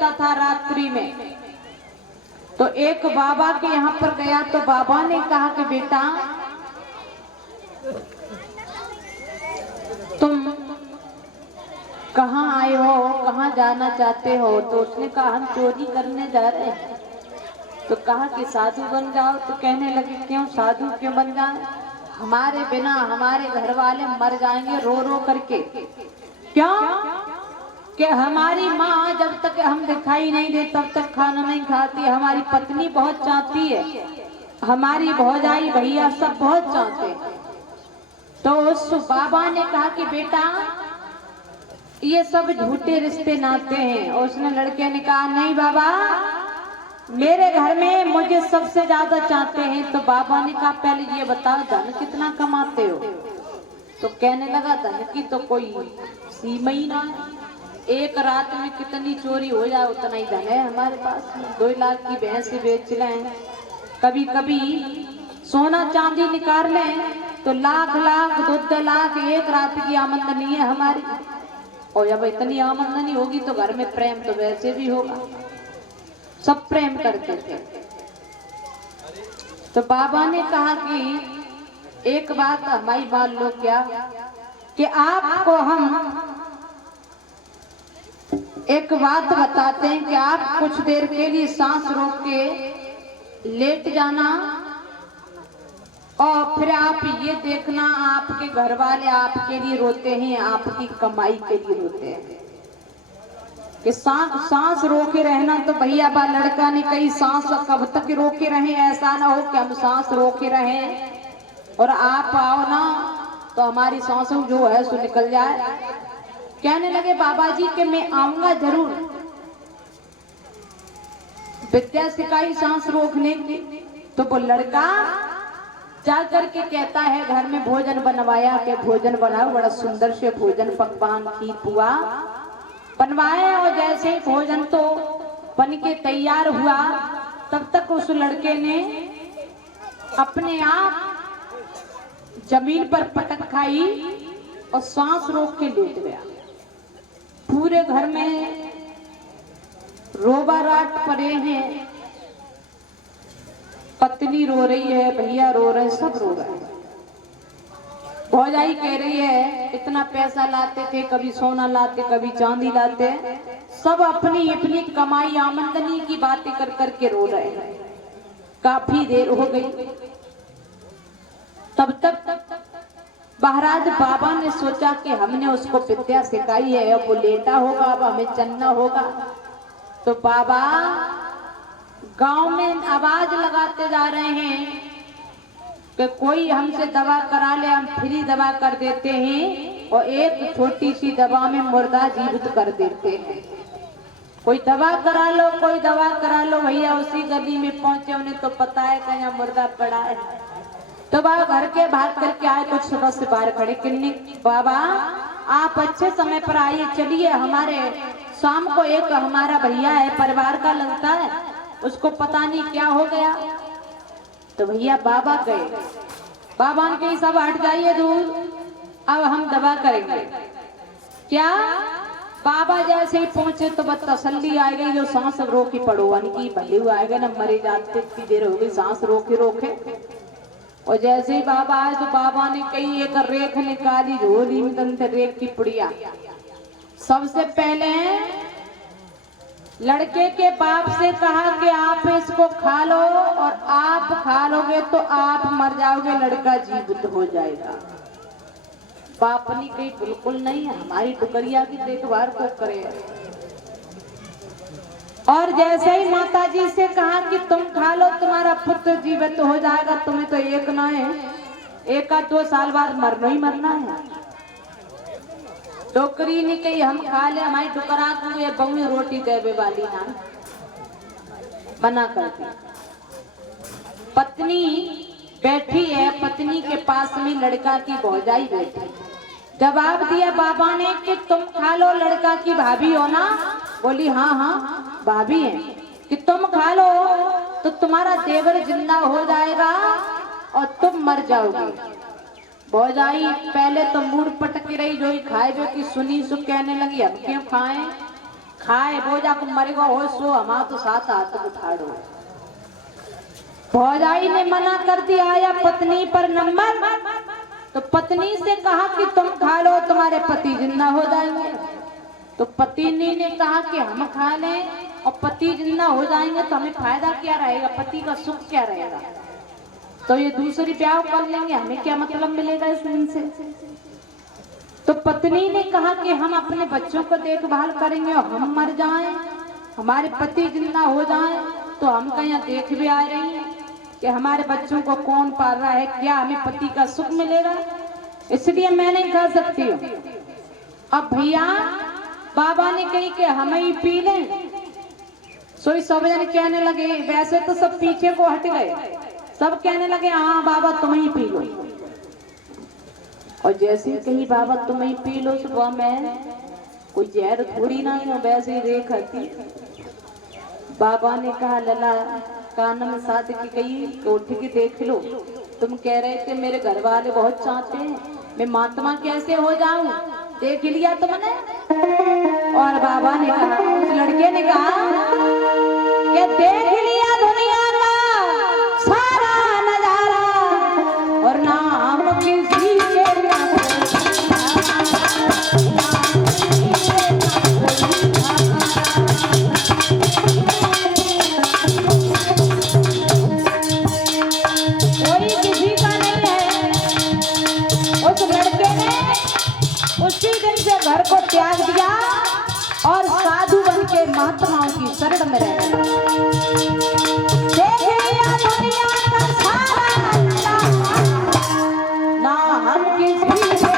रहता था रात्रि में। तो एक बाबा के यहाँ पर गया तो बाबा ने कहा कि बेटा तुम कहाँ आए हो, कहाँ जाना चाहते हो? तो उसने कहा हम चोरी करने जा रहे हैं। तो कहा कि साधु बन जाओ। तो कहने लगे क्यों साधु क्यों बन जाए, हमारे बिना हमारे घर वाले मर जाएंगे रो रो करके। क्यों कि हमारी माँ जब तक हम दिखाई नहीं दे तब तक खाना नहीं खाती, हमारी पत्नी बहुत चाहती है, हमारी भौजाई भैया सब बहुत चाहते हैं। तो उस बाबा ने कहा कि बेटा ये सब झूठे रिश्ते नाते हैं। और उसने लड़के ने कहा नहीं बाबा, मेरे घर में मुझे सबसे ज्यादा चाहते हैं। तो बाबा ने कहा पहले ये बताओ धन कितना कमाते हो? तो कहने लगा धन की तो कोई सीमा ही ना, एक रात में कितनी चोरी हो जाए उतना ही धन है हमारे पास। 2 लाख की भैंस बेच लें, कभी कभी सोना चांदी निकाल लें तो लाख लाख 2 लाख एक रात की आमदनी है हमारी। और जब इतनी आमदनी होगी तो घर में प्रेम तो वैसे भी होगा, सब प्रेम करते थे। तो बाबा ने कहा कि एक बात हमारी मान लो क्या, कि आपको हम एक बात बताते हैं कि आप कुछ देर के लिए सांस रोक के लेट जाना और फिर आप ये देखना आपके घर वाले आपके लिए रोते हैं, आपकी कमाई के लिए रोते हैं। कि सांस रोके रहना तो भैया बा लड़का ने कई सांस कब तक रोके रहे, ऐसा ना हो कि हम सांस रोके रहें और आप आओ ना तो हमारी सांस जो है सो निकल जाए। कहने लगे बाबा जी कि मैं आऊंगा जरूर, विद्या सिखाई सांस रोकने की। तो वो लड़का जा करके कहता है घर में भोजन बनवाया कि भोजन बनाओ, बड़ा सुंदर से भोजन पकवान खीर पुआ बनवाए। और जैसे भोजन तो बन के तैयार हुआ तब तक उस लड़के ने अपने आप जमीन पर पटक खाई और सांस रोक के लेट गया। पूरे घर में रोबा राट पड़े हैं, पत्नी रो रही है, भैया रो रहे हैं, सब रो रहे हैं। भौजाई कह रही है इतना पैसा लाते थे, कभी सोना लाते कभी चांदी लाते, सब अपनी अपनी कमाई आमदनी की बातें कर करके रो रहे हैं। काफी देर हो गई, तब तक महाराज बाबा ने सोचा कि हमने उसको विद्या सिखाई है, अब वो लेटा होगा, अब हमें चलना होगा। तो बाबा गांव में आवाज लगाते जा रहे हैं कि कोई हमसे दवा करा ले, हम फ्री दवा कर देते हैं और एक छोटी सी दवा में मुर्दा जीवित कर देते हैं। कोई दवा करा लो, कोई दवा करा लो। भैया उसी गली में पहुंचे, उन्हें तो पता है कि यहाँ मुर्दा पड़ा है। तो बाबा घर के भाग करके आए, कुछ सदस्य बाहर खड़े। किन्नी बाबा आप अच्छे समय पर आइए, चलिए हमारे शाम को एक हमारा भैया है परिवार का लगता है, उसको पता नहीं क्या हो गया। तो भैया बाबा गए, बाबा ने कही सब हट जाइए दूर, अब हम दवा करेंगे। क्या बाबा जैसे ही पहुंचे तो बस तसल्ली आ गई, जो सांस रोकी पड़ोवन की भले हुआ आएगा ना, मरे जाते इतनी देर हो गई सांस रोके रोके। और जैसे ही बाबा आए तो बाबा ने कही एक रेख निकाली झोली में, तंत्र रेख की पुड़िया। सबसे पहले लड़के के बाप से कहा कि आप इसको खा लो, और आप खा लोगे तो आप मर जाओगे, लड़का जीवित हो जाएगा। बाप ने कही बिल्कुल नहीं, हमारी टुकरिया की देखभाल को करे। और जैसे ही माता जी से कहा कि तुम खा लो, तुम्हारा पुत्र जीवित हो जाएगा, तुम्हें तो एक ना है, 1-2 साल बाद मरना ही मरना है। टोकरी ने कही हम खा ले, हमारी टुकरा को ये बहु रोटी देवे वाली ना, मना कर दी। पत्नी बैठी है, पत्नी के पास में लड़का की भौजाई बैठी। जवाब दिया बाबा ने कि तुम खा लो, लड़का की भाभी हो ना? बोली हाँ हाँ भाभी है। कि तुम खा लो तो तुम्हारा देवर जिंदा हो जाएगा और तुम मर जाओगे। भौजाई पहले तो मूड पटक रही, जो ही खाए जो की सुनी सो कहने लगी हम क्यों खाएं, खाए बोझा को मरेगा हो सो हमारा तो साथ हाथ उठाड़ो। भौजाई ने मना कर दिया, आया पत्नी पर नंबर, तो पत्नी से कहा कि तुम खा लो तुम्हारे पति जिंदा हो जाएंगे। तो पत्नी ने कहा कि हम खा लें और पति जिंदा हो जाएंगे तो हमें फायदा क्या रहेगा, पति का सुख क्या रहेगा, तो ये दूसरी ब्याह कर लेंगे, हमें क्या मतलब मिलेगा इस दिन से। तो पत्नी ने कहा कि हम अपने बच्चों को देखभाल करेंगे और हम मर जाएं, हमारे पति जिंदा हो जाएं तो हम कहीं देख भी आ रही हैं कि हमारे बच्चों को कौन पाल रहा है, क्या हमें पति का सुख मिलेगा, इसलिए मैं नहीं कर सकती हूँ। अब भैया बाबा ने कही कि हम ही पी लें। सोई सब जन कहने लगे, वैसे तो सब पीछे को हट गए, सब कहने लगे हाँ बाबा तुम ही पी लो। और जैसे कही बाबा तुम ही पी लो, सुबह में कोई जहर थोड़ी ना है, वैसे ही रेख आती। बाबा ने कहा लला कान में साथ की गई, उठ के देख लो, तुम कह रहे थे मेरे घर वाले बहुत चाहते हैं मैं महात्मा कैसे हो जाऊं, देख लिया तुमने। और बाबा ने कहा, उस लड़के ने कहा कि देख लिया दुनिया का सारा नजारा और नाम किसी के घर को त्याग दिया और साधु बन के महात्माओं की शरण में रह गया। देख लिया दुनिया का सारा ना हम किसी से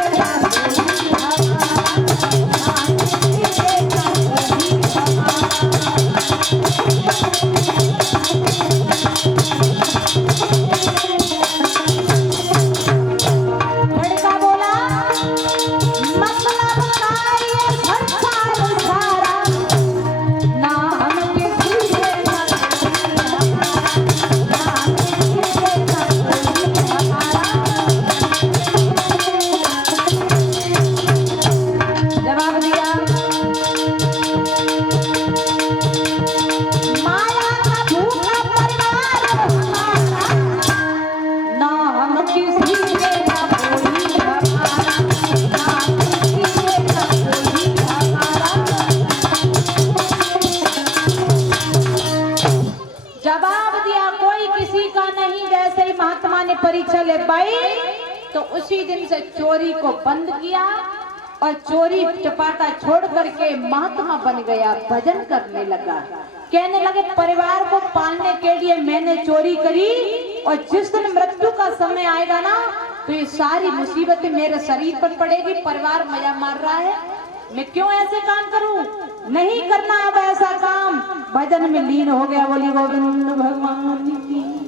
परीक्षा ले पाई। तो उसी दिन से चोरी को बंद किया और चोरी चपाटा छोड़ करके महात्मा बन गया, भजन करने लगा। कहने लगे परिवार को पालने के लिए मैंने चोरी करी और जिस दिन मृत्यु का समय आएगा ना तो ये सारी मुसीबतें मेरे शरीर पर पड़ेगी। परिवार मजा मार रहा है, मैं क्यों ऐसे काम करूं, नहीं करना अब ऐसा काम। भजन में लीन हो गया। बोली गोविंद भगवान की।